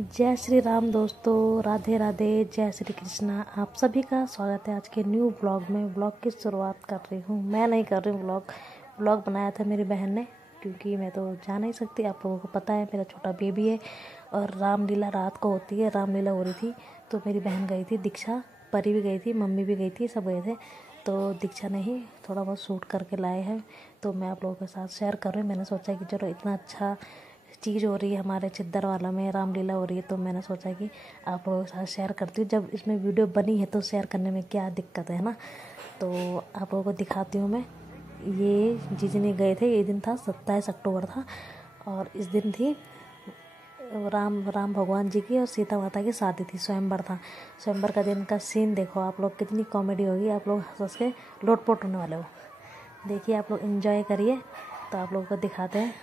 जय श्री राम दोस्तों, राधे राधे, जय श्री कृष्णा। आप सभी का स्वागत है आज के न्यू ब्लॉग में। ब्लॉग की शुरुआत कर रही हूँ, मैं नहीं कर रही हूँ। ब्लॉग बनाया था मेरी बहन ने, क्योंकि मैं तो जा नहीं सकती। आप लोगों को पता है मेरा छोटा बेबी है और रामलीला रात को होती है। रामलीला हो रही थी तो मेरी बहन गई थी, दीक्षा, परी भी गई थी, मम्मी भी गई थी, सब गए थे। तो दीक्षा ने ही थोड़ा बहुत शूट करके लाए हैं, तो मैं आप लोगों के साथ शेयर कर रही हूँ। मैंने सोचा कि चलो इतना अच्छा चीज़ हो रही है हमारे छिद्दरवाला में, रामलीला हो रही है, तो मैंने सोचा कि आप लोगों के साथ शेयर करती हूँ। जब इसमें वीडियो बनी है तो शेयर करने में क्या दिक्कत है ना। तो आप लोगों को दिखाती हूँ मैं। ये जीजनी गए थे, ये दिन था 27 अक्टूबर था और इस दिन थी राम भगवान जी की और सीता माता की शादी थी। स्वयंवर था। स्वयंवर का दिन का सीन देखो आप लोग, कितनी कॉमेडी होगी। आप लोग हंस के लोटपोट होने वाले हो। देखिए, आप लोग एंजॉय करिए। तो आप लोगों को दिखाते हैं।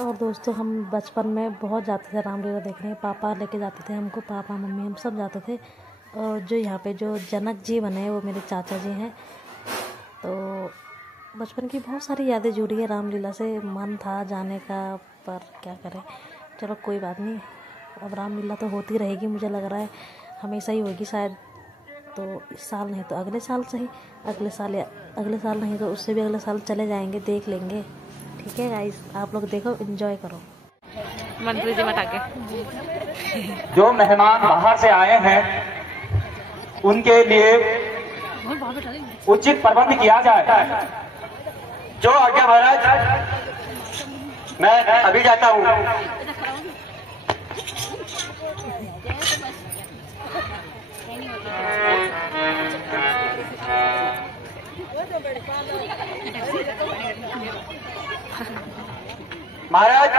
और दोस्तों, हम बचपन में बहुत जाते थे रामलीला देखने। पापा लेके जाते थे हमको, पापा मम्मी हम सब जाते थे। और जो यहाँ पे जो जनक जी बने वो मेरे चाचा जी हैं। तो बचपन की बहुत सारी यादें जुड़ी है रामलीला से। मन था जाने का, पर क्या करें, चलो कोई बात नहीं। अब रामलीला तो होती रहेगी, मुझे लग रहा है हमेशा ही होगी शायद। तो इस साल नहीं तो अगले साल सही, अगले साल या अगले साल नहीं तो उससे भी अगले साल चले जाएंगे, देख लेंगे। ठीक है गाइस, आप लोग देखो, एंजॉय करो। मंत्री जी मत आके। जो मेहमान बाहर से आए हैं उनके लिए उचित प्रबंध किया जाए। जो आज्ञा महाराज, मैं अभी जाता हूँ। महाराज,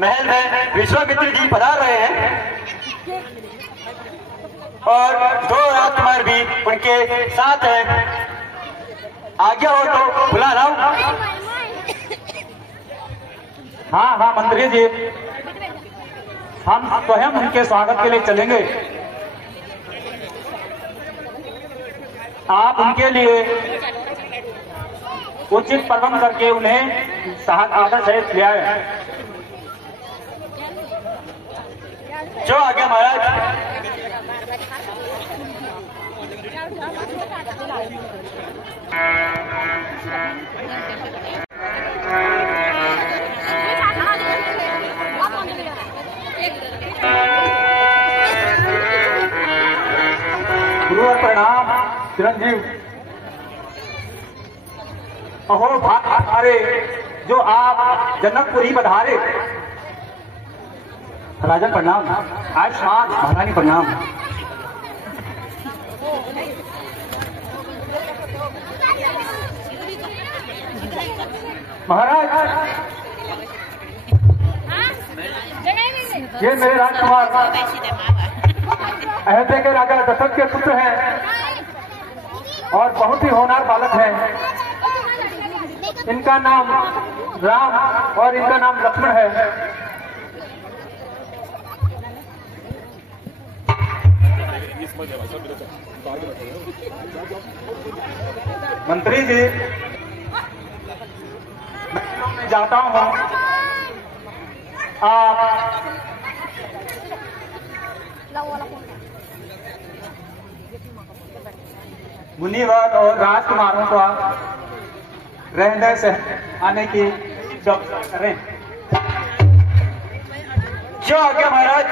महल में विश्वामित्र जी पधार रहे हैं और दो राजकुमार भी उनके साथ हैं। आज्ञा हो तो बुला रहा हूं। हाँ मंत्री जी, हम स्वयं उनके स्वागत के लिए चलेंगे। आप उनके लिए उचित प्रबंध करके उन्हें आदर सहित ले आए। जो आज्ञा महाराज। गुरुवर प्रणाम। चिरंजीव, अहो भारे, जो आप जनकपुरी पधारे। राजन प्रणाम। आयुष्मान महारानी प्रणाम। महाराज, ये मेरे राजकुमार अयोध्या के राजा दशरथ के पुत्र हैं और बहुत ही होनहार बालक हैं। इनका नाम राम और इनका नाम लक्ष्मण है। मंत्री जी, मैं जाता हूँ। आप मुनिवर और राजकुमारों को रहने से आने की व्यवस्था करें। जो आज्ञा महाराज।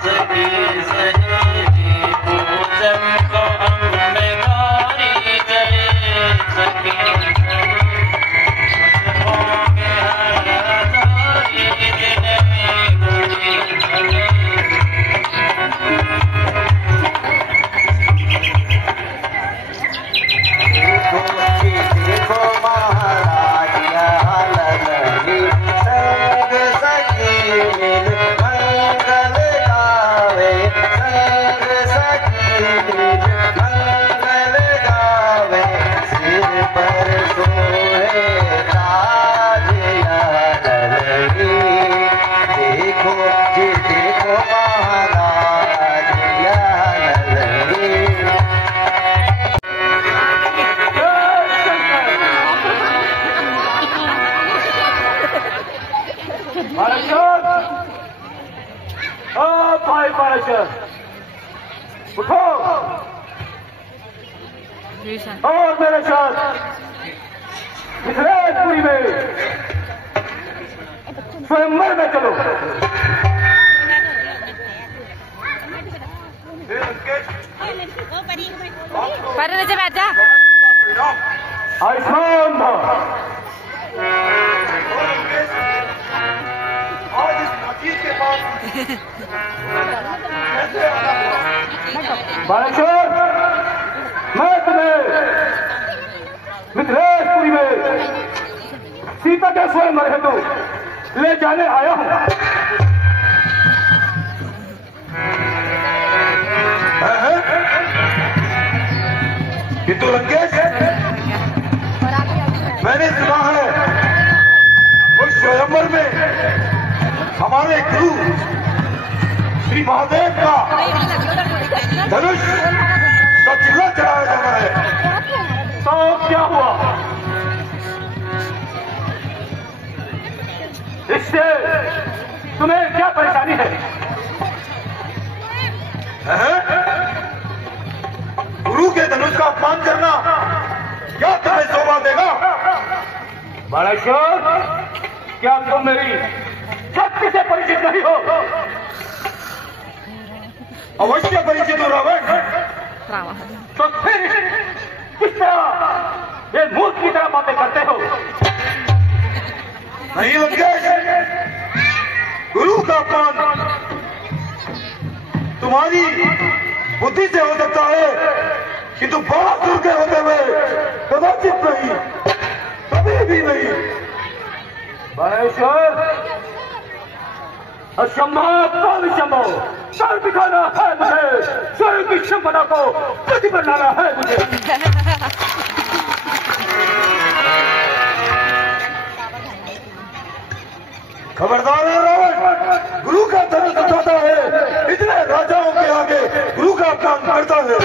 सभी सही पूजन को अंग में पाराशर, ओ भाई पाराशर, उठो और मेरे साथ मिथिलेशपुरी में स्वयंवर में चलो। पर नीचे बैठ जा। आयुष्मान भव। बालेश्वर, मैं तुम्हें मिथिलेशपुरी में सीता के स्वयंवर हेतु ले जाने आया हूँ। ये तो लंकेश, मैंने सुना है उस स्वयंवर में हमारे गुरु श्री महादेव का धनुष का चिल्ला चढ़ाया जाना है। तो क्या हुआ? इससे तुम्हें क्या परेशानी है? गुरु के धनुष का अपमान करना क्या तुम्हें शोभा देगा? बालेश्वर, क्या तुम मेरी शक्ति से परिचित नहीं हो? अवश्य परिचित हो रावण। तो फिर किस तरह ये मूर्ख की तरह बातें करते हो? नहीं लंकेश, गुरु का अपमान तुम्हारी बुद्धि से हो सकता है, किंतु बहादुर के होते हुए कदाचित नहीं, कभी भी नहीं। बालेश्वर, असंभव का विसंभव कर दिखाना है मुझे। स्वयं की क्षमता को प्रतिबल लाना है मुझे। खबरदार है रावण, गुरु का धनुष उठाता है, इतने राजाओं के आगे गुरु का अपमान करता है।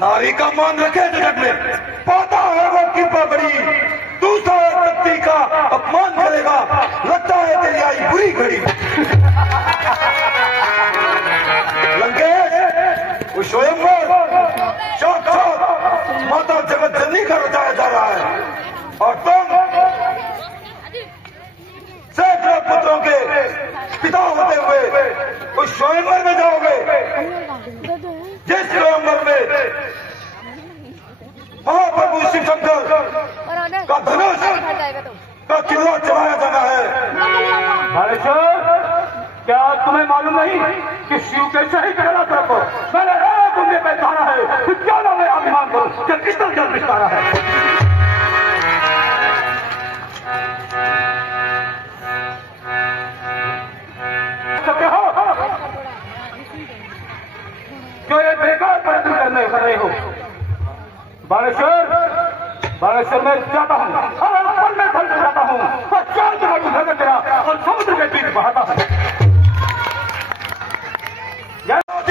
नारी का मान रखे जगत में, पाता है वो कृपा बड़ी, दूसरा शक्ति का अपमान करेगा, लगता है तेरी आई बुरी घड़ी। लंकेश, वो स्वयंवर साक्षात माता जगत जननी का रचाया जा रहा है, और तुम सैकड़ों पुत्रों के पिता होते हुए उस स्वयंवर में जाओगे, जिस स्वयंवर में महाप्रभु शिव शंकर का धनुष का किला चलाया जाना है। बालेश्वर, क्या तुम्हें मालूम नहीं कि शिव के सही कहना को मैंने एक उंगली पे धारा है, तो क्या ना मैं अभिमान करूं कि किस तरह जल विस्तारा है। सकते हो जो ये बेकार प्रयत्न कर रहे हो। बालेश्वर, बालेश्वर मैं जाता हूँ, पल में ढल जाता हूँ, और चार जगह उधर तेरा और समुद्र के बीच बहाता हूँ।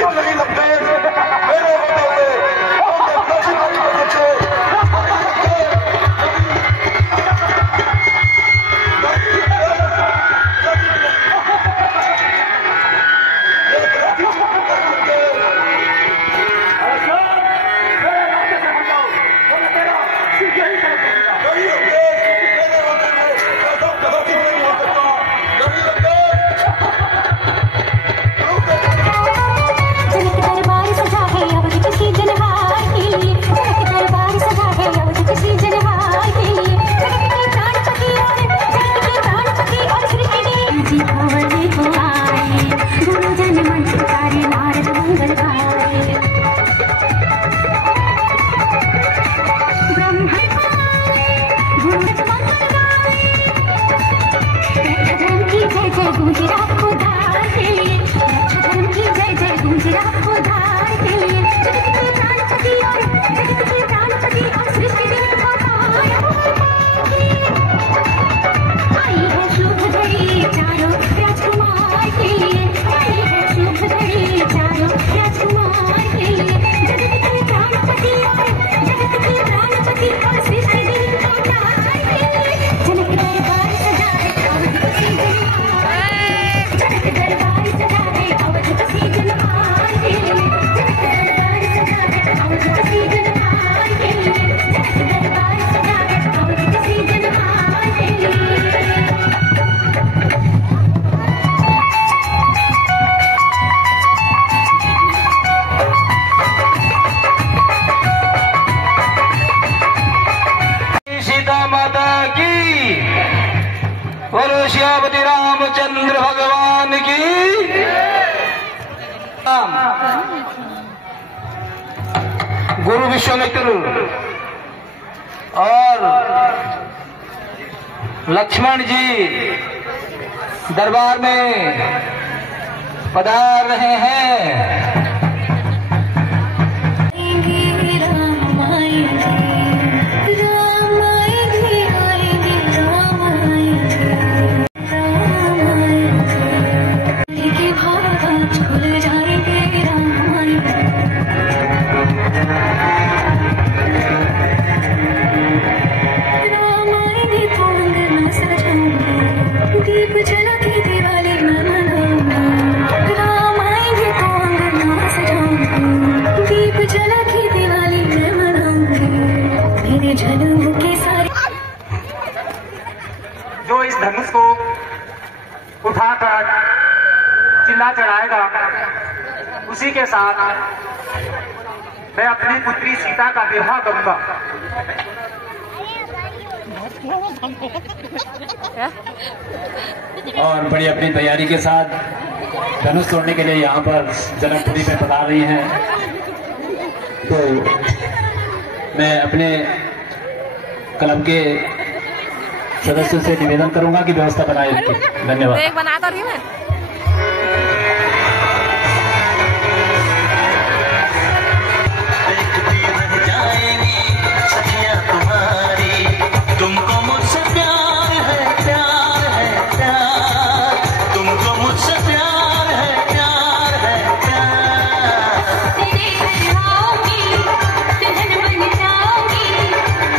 नहीं लगते मेरे होते हुए गुरु विश्वामित्र और लक्ष्मण जी दरबार में पधार रहे हैं। जो इस धनुष को उठाकर चिल्ला चढ़ाएगा उसी के साथ मैं अपनी पुत्री सीता का विवाह करूंगा। और बड़ी अपनी तैयारी के साथ धनुष तोड़ने के लिए यहाँ पर जनकपुरी में पधार रही हैं। तो मैं अपने क्लब के सदस्यों से निवेदन करूंगा कि व्यवस्था बनाए रखें। धन्यवाद। एक बनाता रही मैं। तुमको मुझसे प्यार है, प्यार है, प्यार। तुमको मुझसे प्यार है, प्यार है, प्यार। तेरे घर आओगी, दुल्हन बन जाओगी।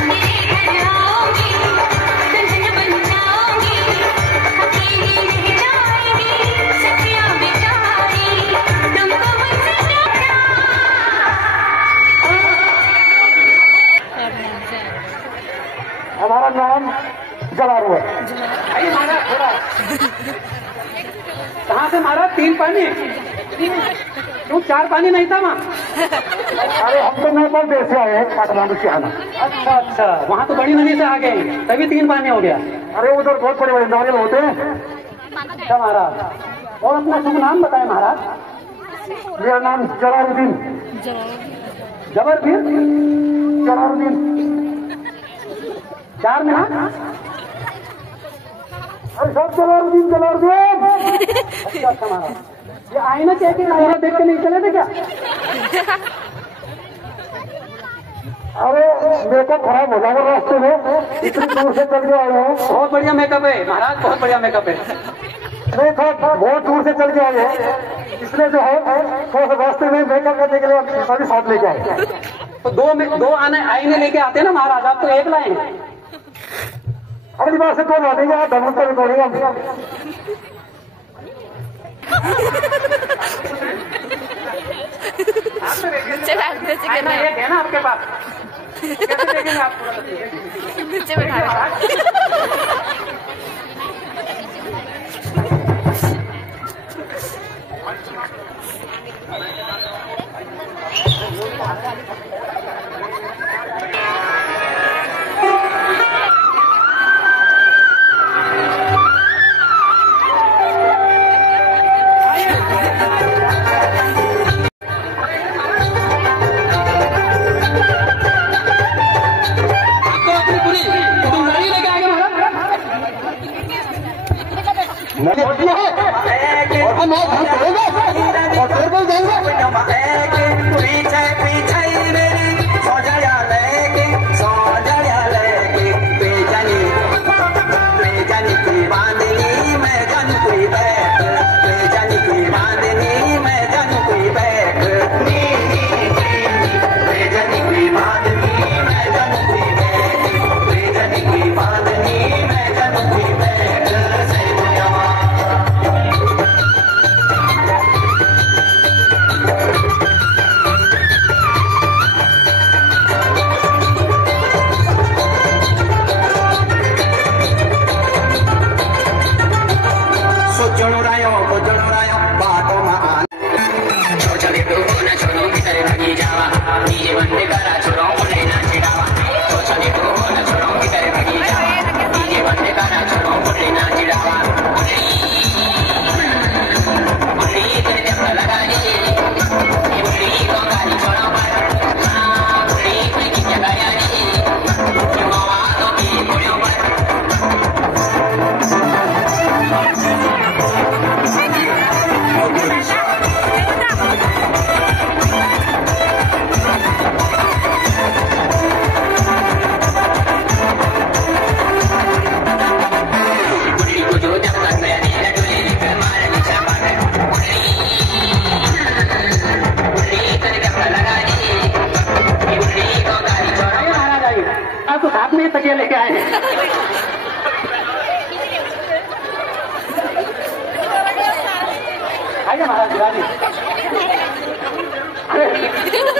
तेरे घर आओगी, दुल्हन बन जाओगी। अकेली रह जाएगी, सखियां बेचारी। तुमको मुझसे हमारा नाम जलारू है। कहाँ से मारा? 3 पानी। तू 4 पानी नहीं था वहाँ? अरे हम तो नेपाल देश से आए हैं, काठमांडू से आना। अच्छा अच्छा, वहाँ तो बड़ी नदी से आ गए तभी 3 पानी हो गया। अरे उधर बहुत बड़े बड़े नारियल होते हैं। अच्छा महाराज, और अपना शुभ नाम बताए महाराज। मेरा नाम जलालुद्दीन। जबरदीन जलालुद्दीन। 4 में अरे सब जलालुद्दीन जलालुद्दीन। अच्छा अच्छा महाराज, ये आईना क्या आईना देख के नहीं चले थे क्या? अरे मेकअप खराब हो जाएगा रास्ते में, इतनी दूर से चल के आए हो। बहुत बढ़िया मेकअप है महाराज, बहुत बढ़िया मेकअप है। नहीं बहुत दूर से चल के आए हैं, इसलिए जो है थोड़ा सा रास्ते में मेकअप करने के लिए सभी साथ लेके आए। तो 2 आईने लेके आते हैं ना महाराज, आप तो 1 लाए हैं। अगली बार से 2 ला देंगे, आप धनुष का तोड़ेगा। एक है ना आपके पास, कैसे देखेंगे आप? नीचे बैठा लगा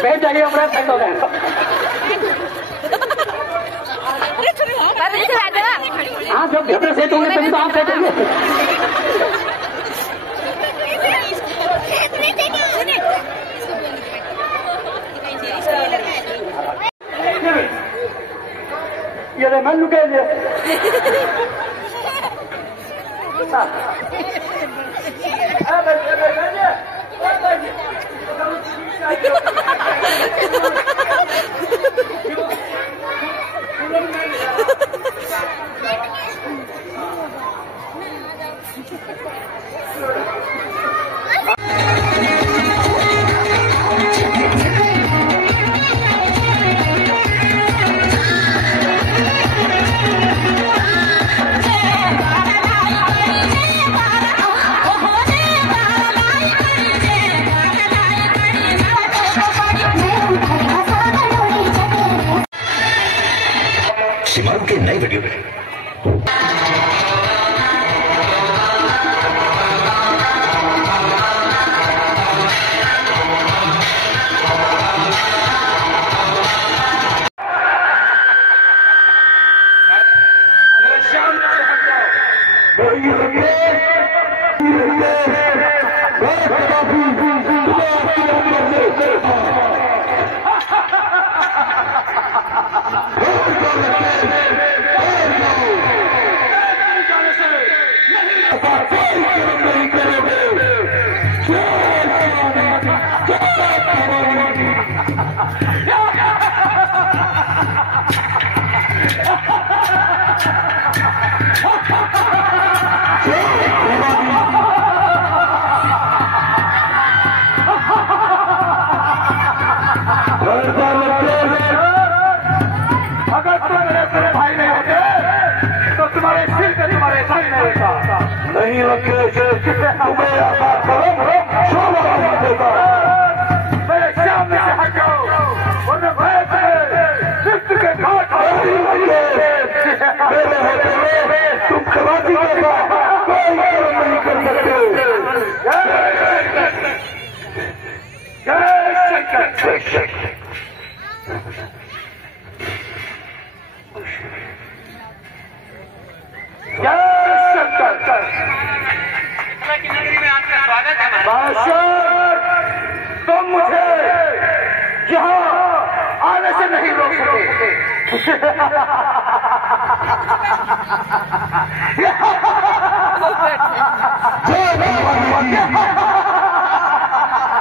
बैठ जाइए, हमारा सेट हो गए। हाँ, जब घबरे सेट होंगे तभी तो आप सेट होंगे। ये रे मैं लुके लिए शिमारू के नए वीडियो में अगर तुम मेरे भाई नहीं होते तो तुम्हारे सिर पे तुम्हारे सही नहीं होता। नहीं तुम्हें ऐसा शोभा देता। मेरे सामने से हट जाओ वरना भय से चित्त के घाट मेरे होते हुए तुम खलासी जैसा कोई कर्म नहीं कर सकते। जय शंकर। तुम मुझे यहाँ आने से नहीं रोक सके।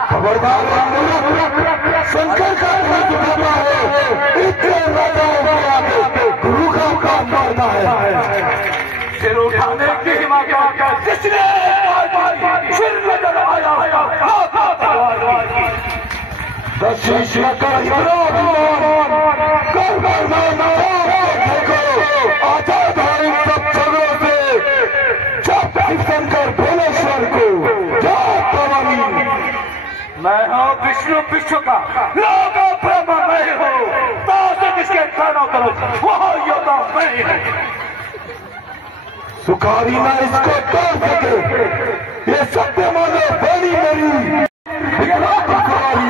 खबरदार शंकर का इतने गुरु का काम करना है। सिर उठाने की हिम्मत किसने सिर नजर आया दशीष का आजाद है इन सब झगड़ों से। जब शंकर भोलेश्वर को मैं हूँ विष्णु विश्व का लोगों ब्रह्म मैं हूँ। तो किसके कानों करो वह योगा मैं हूँ। सुखारी ना इसको तोड़ सके। ये सत्य मानो बनी मेरी सुखारी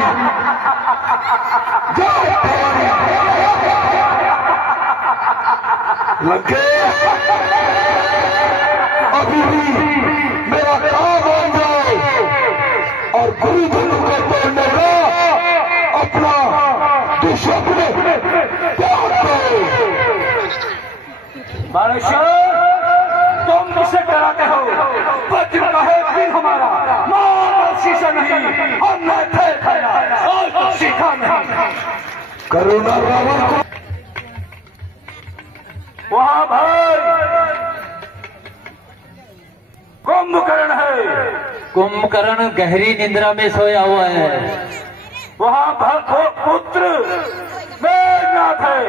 लगे अभी भी मेरा काम बन जाओ और गुरु धनु को तोड़ने का अपना दुश्मन त्याग करो। तुम मुझसे डराते हो। वज्र का है दिन हमारा मार शीशा नहीं हमने थे खाया और तो सीखा नहीं। करुणा रावण को वहाँ भाई कुंभकर्ण है। कुंभकर्ण गहरी निद्रा में सोया हुआ है। वहाँ पुत्र मेघनाथ है।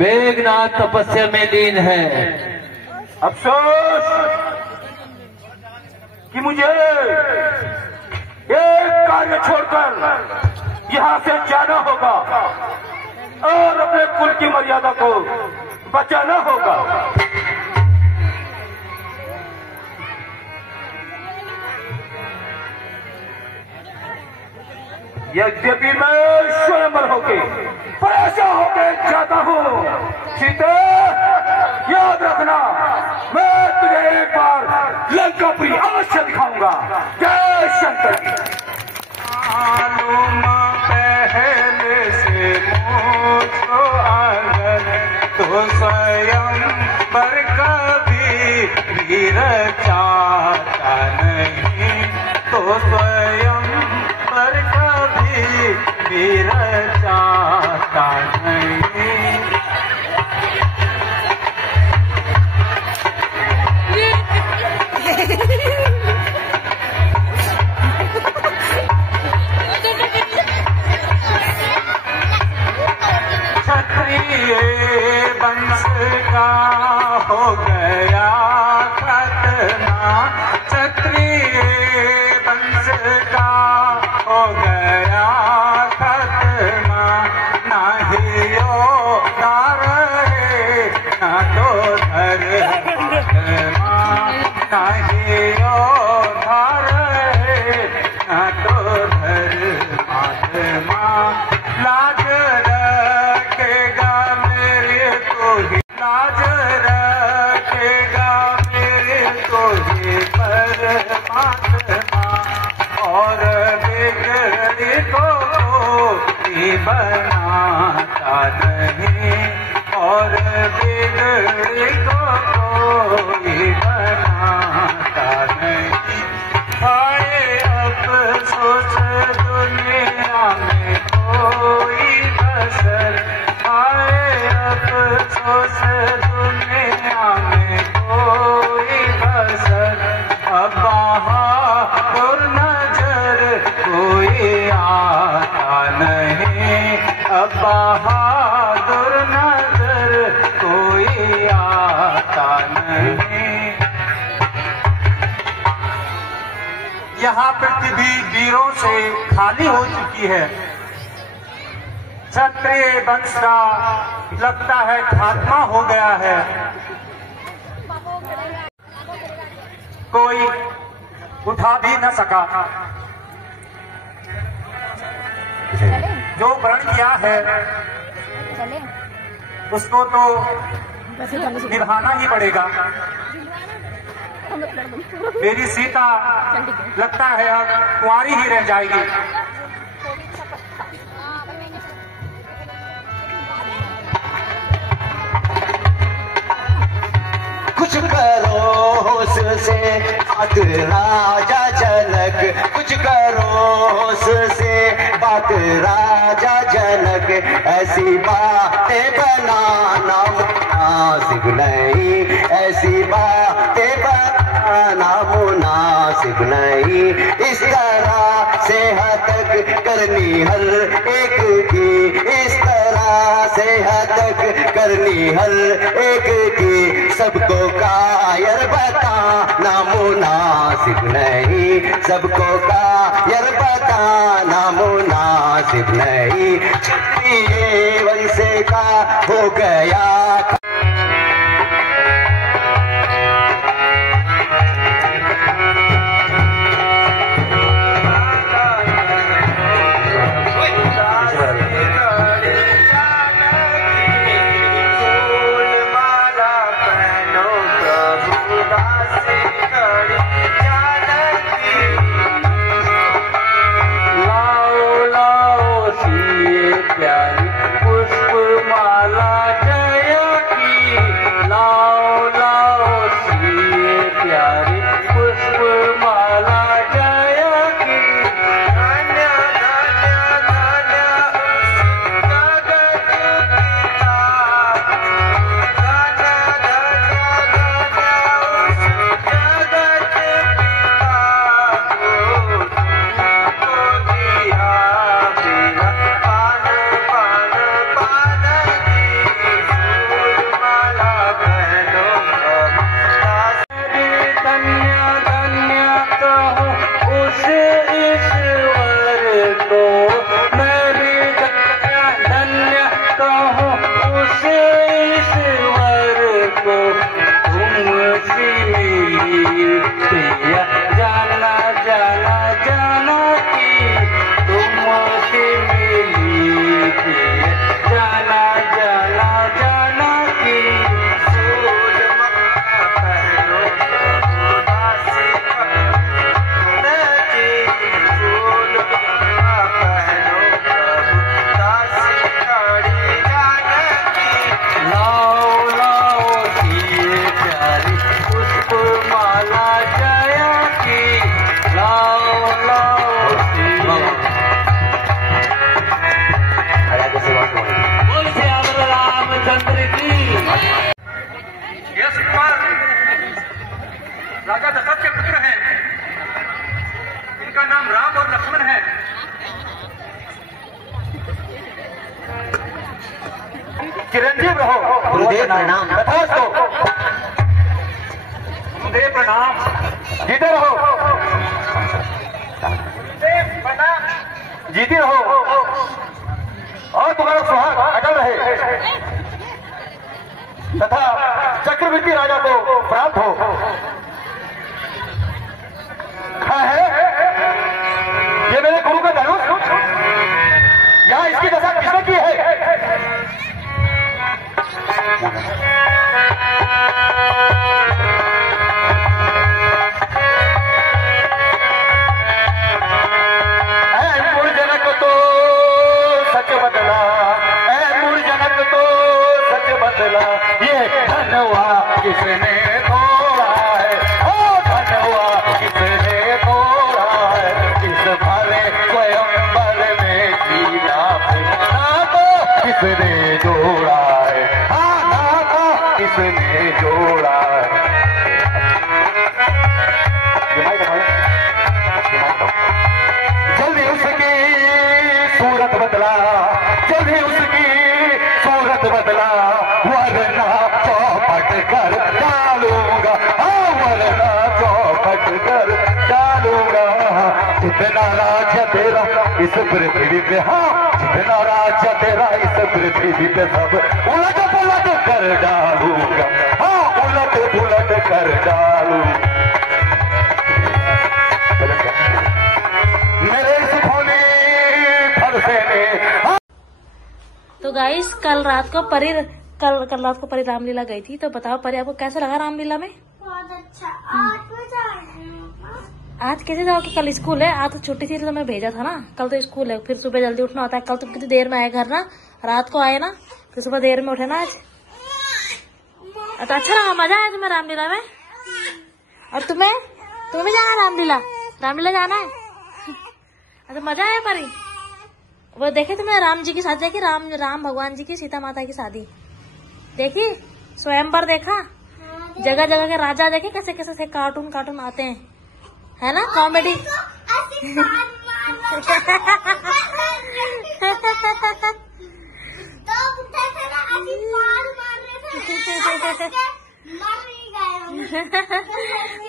मेघनाथ तपस्या में लीन है। अफसोस कि मुझे एक कार्य छोड़कर यहाँ से जाना होगा और अपने कुल की मर्यादा को बचाना होगा। यद्यपि मैं स्वयंवर होके परेशान होके जाता हूँ, सीते याद रखना, मैं तुझे एक बार लंकापुरी अवश्य दिखाऊंगा। जय शंकर। मालूम पहले से मुझको अगर तो स्वयं पर कभी भी रचाता नहीं, तो स्वयं पर कभी भी रचाता नहीं। क्षत्रिय वंश का हो गया खतना, क्षत्रिय वंश का हो गया खतना, ना ही योद्धा रहे ना तो धर्मात्मा, ना ही योद्धा रहे ना तो धर्मात्मा। लाज रखेगा मेरे को ही, लाज रखेगा मेरे को ही परमात्मा, और बिगड़ी को कोई बनाता नहीं, और बिगड़ी को कोई बनाता नहीं। आए अफसोस दुनिया में कोई बसर, आए अफसोस दुनिया में कोई बसर, अब बहादुर नजर कोई आता नहीं, अब बहादुर नजर कोई आता नहीं। यहाँ पृथ्वी वीरों से खाली हो चुकी है, क्षत्रिय वंश का लगता है खात्मा हो गया है। कोई उठा भी न सका, जो वर्ण किया है उसको तो निभाना ही पड़ेगा। मेरी सीता लगता है अब कुंवारी ही रह जाएगी। कुछ करो होश से बात राजा जनक, कुछ करो होश से बात राजा जनक, ऐसी बातें बनाना मुनासिब नहीं, ऐसी बातें बनाना मुनासिब नहीं। इस तरह से हतक करनी हर एक की, इस तरह से हतक करनी हर एक की, सबको कायर बताना मुनासिब नहीं, सबको कायर बताना मुनासिब नहीं। क्षत्रिय वंश का हो गया प्यारी पुष्प माला जय चिरंजीव रहो। गुरुदेव प्रणाम। तथास्तु। गुरुदेव प्रणाम। जीते रहो, जीती रहो और तुम्हारा सुहाग अटल रहे तथा चक्रवर्ती राजा को प्राप्त हो। है ये मेरे गुरु का धनुष, यहाँ इसकी दशा किसने की है? जनक तो सच बदला, जनक तो सच बदला, ये धनवा किसने तोड़ा है? ओ धनवा किसने तोड़ा है? इस भरे स्वयंवर में जीना ना तो किसने जोड़ा है? हाँ ना तो किसने जोड़ा है? जल्दी उसकी सूरत बदला, जल्दी उसकी सूरत बदला, वरना चौपट कर डालूंगा, वरना चौपट कर डालूंगा। जितना राज्य तेरा इस पृथ्वी पे, हाँ जितना राज्य तेरा इस पृथ्वी पे सब उलट पुलट कर डालूंगा, हाँ उलट पुलट कर डालूंगा। तो गाइस कल रात को परी रामलीला गई थी, तो बताओ परी आपको कैसा लगा रामलीला में? बहुत अच्छा। आज कैसे जाओगे? कल स्कूल है, आज तो छुट्टी थी तो मैं भेजा था ना, कल तो स्कूल है, फिर सुबह जल्दी उठना होता है। कल तो कितनी देर में आए घर ना, रात को आए ना, फिर सुबह देर में उठे ना आज। तो अच्छा लगा, मजा आया तुम्हें रामलीला में? और तुम्हें भी जाना है रामलीला जाना है? अच्छा मजा आया परी? वो देखे तुमने राम जी की शादी देखी? राम भगवान जी की सीता माता की शादी देखी? स्वयंवर देखा? जगह जगह के राजा देखे कैसे कैसे से कार्टून आते हैं, है ना? कॉमेडी।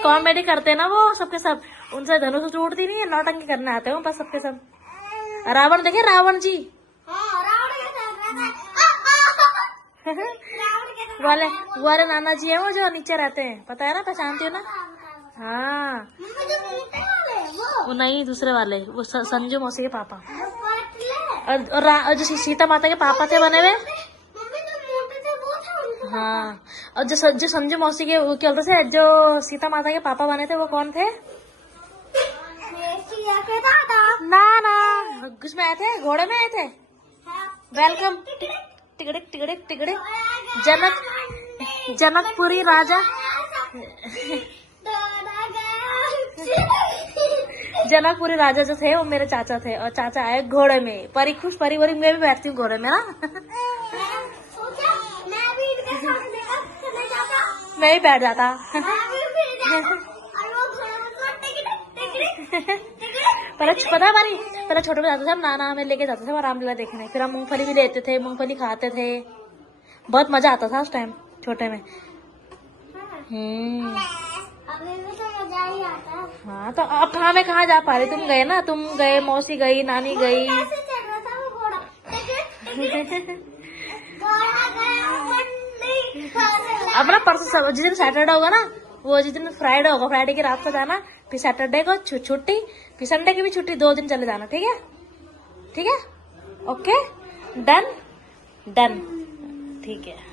कॉमेडी करते हैं ना वो सबके सब, उनसे धनुष टूटती नहीं है, नौटंकी करने आते हो बस सबके सब। रावण देखे? रावण जी वाले नाना जी है वो जो नीचे रहते हैं, पता है ना? पहचानती हो ना? हाँ वो नहीं, दूसरे वाले, वो संजू मौसी के पापा। और जो सीता माता के पापा थे बने हुए, हाँ। और जो संजू मौसी के क्या बोलते थे, जो सीता माता के पापा बने थे वो कौन थे? ना उसमें आए थे, घोड़े में आए थे। वेलकम टिकड़े जनकपुरी राजा जनकपुरी राजा जो थे वो मेरे चाचा थे, और चाचा आए घोड़े में। परी खुश, परी मैं भी बैठती हूँ घोड़े में ना। मैं भी बैठ जाता। पहले पता है परी, पहले छोटे में जाते थे हम, नाना हमें लेके जाते थे वहाँ रामलीला देखने, फिर हम मूंगफली भी लेते थे, मूंगफली खाते थे, बहुत मजा आता था उस टाइम छोटे में। हाँ तो अब कहाँ जा पा रही? तुम गए ना, तुम गए, मौसी गई, नानी गई। अब ना परसों जिस दिन सैटरडे होगा ना, वो जिस दिन फ्राइडे होगा, फ्राइडे की रात को जाना, फिर सैटरडे को छुट्टी, फिर संडे की भी छुट्टी, 2 दिन चले जाना। ठीक है? ठीक है, ओके, डन। ठीक है।